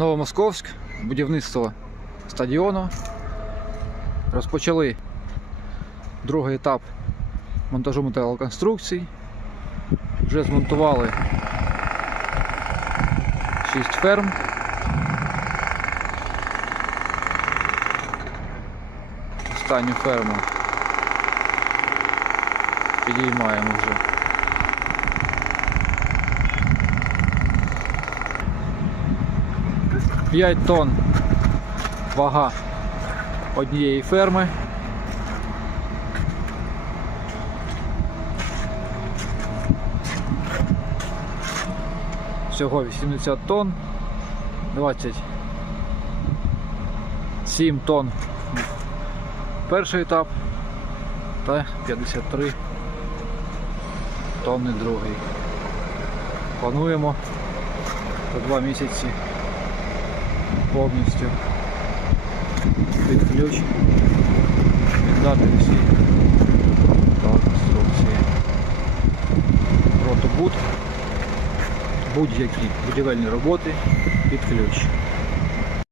Новомосковськ, будівництво стадіону. Розпочали другий етап монтажу металоконструкцій. Вже змонтували 6 ферм. Останню ферму підіймаємо вже. П'ять тонн вага однієї ферми. Всього 80 тонн, 27 тонн перший етап та 53 тонни другий. Плануємо за два місяці повністю під ключ віддати всі конструкції. протобут будь-які будівельні роботи під ключ.